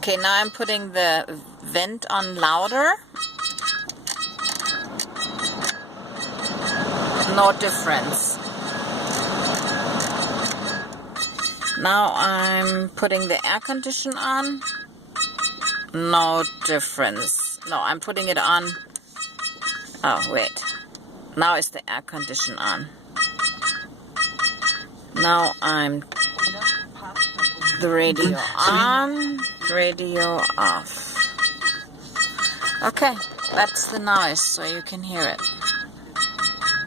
Okay, now I'm putting the vent on louder. No difference. Now I'm putting the air condition on. No difference. No, I'm putting it on. Oh, wait. Now is the air condition on. Now I'm the radio on, radio off. Okay, that's the noise, so you can hear it.